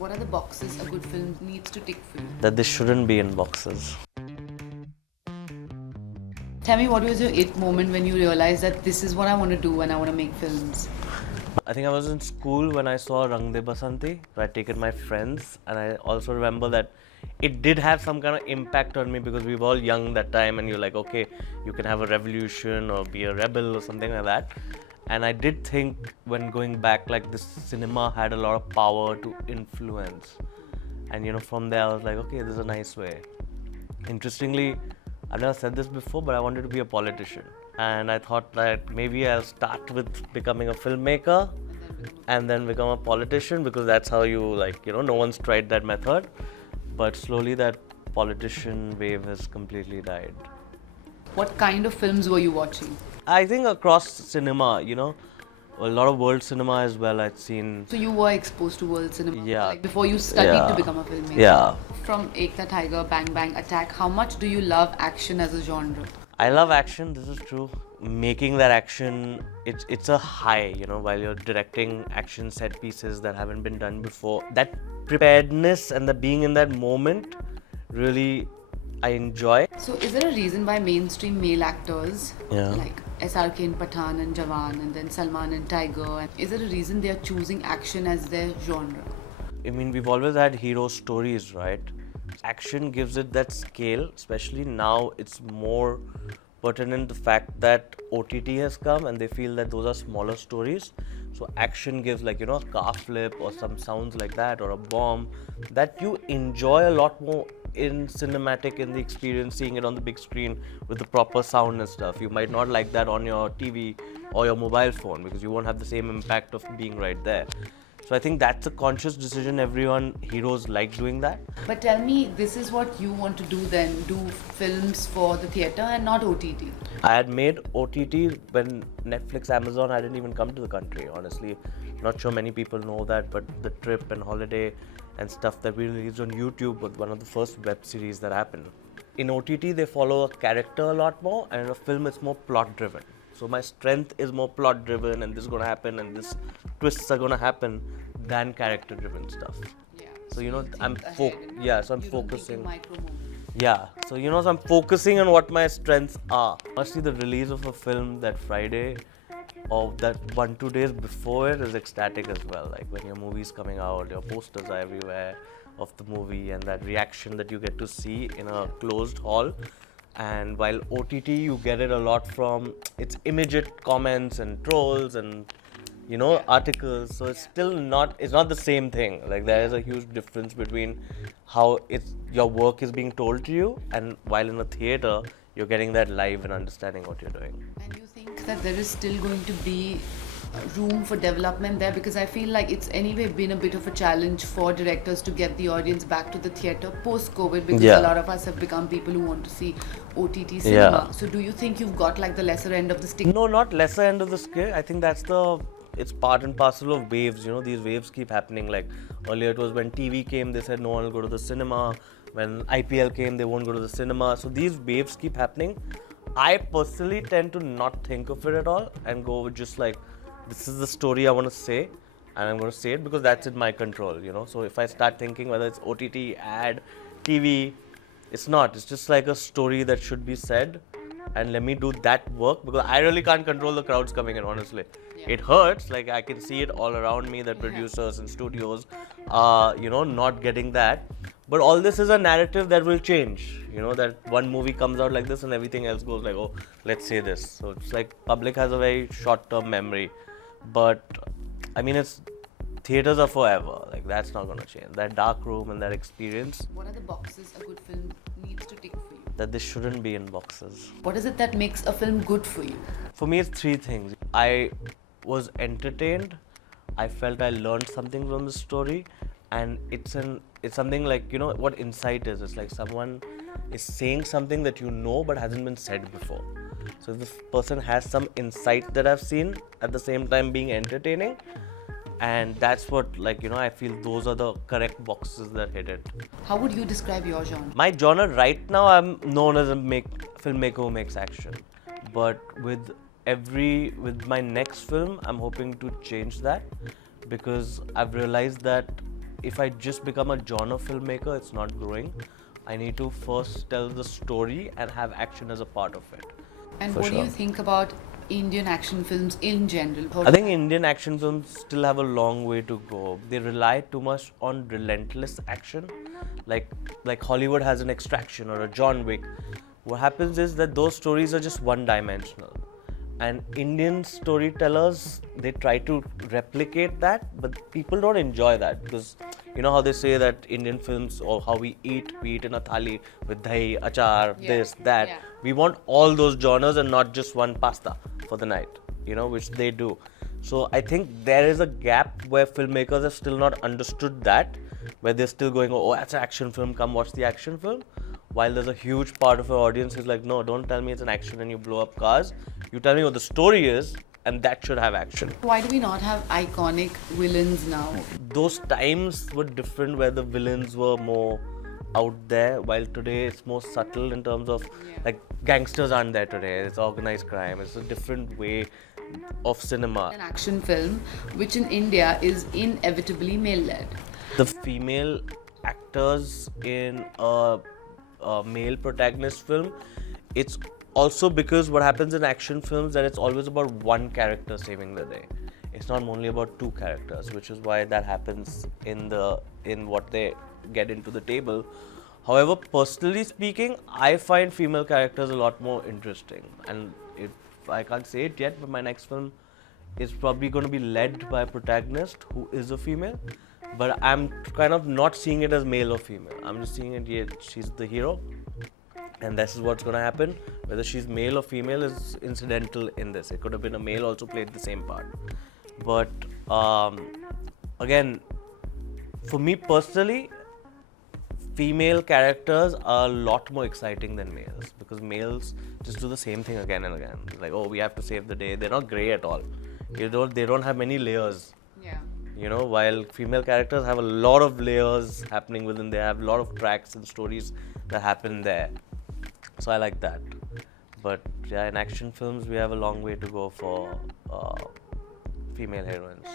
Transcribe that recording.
What are the boxes a good film needs to tick for you? That they shouldn't be in boxes. Tell me, what was your it moment when you realized that this is what I want to do and I want to make films? I think I was in school when I saw Rang De Basanti. So I'd taken my friends, and I also remember that it did have some kind of impact on me because we were all young that time, and you're like, okay, you can have a revolution or be a rebel or something like that. And I did think when going back, like this cinema had a lot of power to influence. And from there I was like, okay, this is a nice way. Interestingly, I've never said this before, but I wanted to be a politician. And I thought that maybe I'll start with becoming a filmmaker and then become a politician, because that's how you, no one's tried that method. But slowly that politician wave has completely died. What kind of films were you watching? I think across cinema, a lot of world cinema as well I'd seen. So you were exposed to world cinema, Yeah. like before you studied to become a filmmaker. Yeah. From Ek Tha Tiger, Bang Bang, Attack, how much do you love action as a genre? I love action, this is true. Making that action, it's a high, while you're directing action set pieces that haven't been done before. That preparedness and the being in that moment really I enjoy. So is there a reason why mainstream male actors like SRK in Pathan and Jawan and then Salman in Tiger, is there a reason they are choosing action as their genre? I mean, we've always had hero stories, right? Action gives it that scale, especially now it's more pertinent the fact that OTT has come and they feel that those are smaller stories. So action gives a car flip or some sounds like that or a bomb that you enjoy a lot more in cinematic, in the experience, seeing it on the big screen with the proper sound and stuff. You might not like that on your TV or your mobile phone because you won't have the same impact of being right there. So I think that's a conscious decision. Heroes like doing that. But tell me, this is what you want to do then, do films for the theatre and not OTT? I had made OTT when Netflix, Amazon hadn't even come to the country, honestly. Not sure many people know that, but The Trip and Holiday and stuff that we released on YouTube was one of the first web series that happened. In OTT, they follow a character a lot more, and in a film, it's more plot driven. So my strength is more plot driven, and this is going to happen, and this twists are going to happen, than character driven stuff. Yeah. So I'm focusing. Yeah. So I'm focusing on what my strengths are. Honestly, the release of a film that Friday or that 1-2 days before it is ecstatic as well. Like when your movie's coming out, your posters are everywhere of the movie, and that reaction that you get to see in a closed hall. And while OTT, you get it a lot from its immediate comments and trolls and articles. So it's still not the same thing. Like there is a huge difference between how your work is being told to you, and while in a theater, you're getting that live and understanding what you're doing. And you think that there is still going to be room for development there? Because I feel like it's anyway been a bit of a challenge for directors to get the audience back to the theatre post-COVID, because a lot of us have become people who want to see OTT cinema. So do you think you've got the lesser end of the stick? No, not lesser end of the stick. I think it's part and parcel of waves. These waves keep happening. Like earlier it was when TV came, they said no one will go to the cinema. When IPL came, they won't go to the cinema. So these waves keep happening. I personally tend to not think of it at all and go with just this is the story I want to say, and I'm going to say it because that's in my control, So if I start thinking whether it's OTT, ad, TV, it's not. It's just like a story that should be said, and let me do that work, because I really can't control the crowds coming in, honestly. It hurts. I can see it all around me that producers and studios are, not getting that. But all this is a narrative that will change. That one movie comes out like this and everything else goes oh, let's say this. So it's public has a very short-term memory. But I mean, theaters are forever. That's not going to change. That dark room and that experience. What are the boxes a good film needs to tick for you? That they shouldn't be in boxes. What is it that makes a film good for you? For me, it's 3 things. I was entertained. I felt I learned something from the story, and it's something what insight is. It's like someone is saying something that but hasn't been said before. So if this person has some insight that I've seen, at the same time being entertaining, and that's what I feel those are the correct boxes that hit it. How would you describe your genre? My genre right now, I'm known as a filmmaker who makes action, but with my next film, I'm hoping to change that, because I've realized that if I just become a genre filmmaker, it's not growing. I need to first tell the story and have action as a part of it. And For what do sure. you think about Indian action films in general? I think Indian action films still have a long way to go. They rely too much on relentless action, like Hollywood has an Extraction or a John Wick. What happens is that those stories are just one-dimensional, and Indian storytellers, they try to replicate that, but people don't enjoy that because you know how they say that Indian films or how we eat in a thali with dahi, achar, Yeah, this, that. yeah. We want all those genres and not just one pasta for the night, you know, which they do. So I think there is a gap where filmmakers have still not understood that, where they're still going, oh, that's an action film, come watch the action film. While there's a huge part of our audience who's like, no, don't tell me it's an action and you blow up cars. You tell me what the story is, and that should have action. Why do we not have iconic villains now? Those times were different where the villains were more out there, while today it's more subtle in terms of like gangsters aren't there today. It's organized crime. It's a different way of cinema. An action film, which in India is inevitably male-led. The female actors in a male protagonist film, it's also because what happens in action films that it's always about one character saving the day. It's not only about two characters, which is why that happens in what they get into the table. However, personally speaking, I find female characters a lot more interesting, and if I can't say it yet, but my next film is probably going to be led by a protagonist who is a female, but I'm kind of not seeing it as male or female. I'm just seeing it, yeah, she's the hero, and this is what's going to happen. Whether she's male or female is incidental in this. It could have been a male also played the same part. But again, for me personally, female characters are a lot more exciting than males, because males just do the same thing again and again. Like, oh, we have to save the day. They're not grey at all. They don't have many layers. Yeah. You know, while female characters have a lot of layers happening within, they have a lot of tracks and stories that happen there. So I like that. But yeah, in action films, we have a long way to go for female heroines.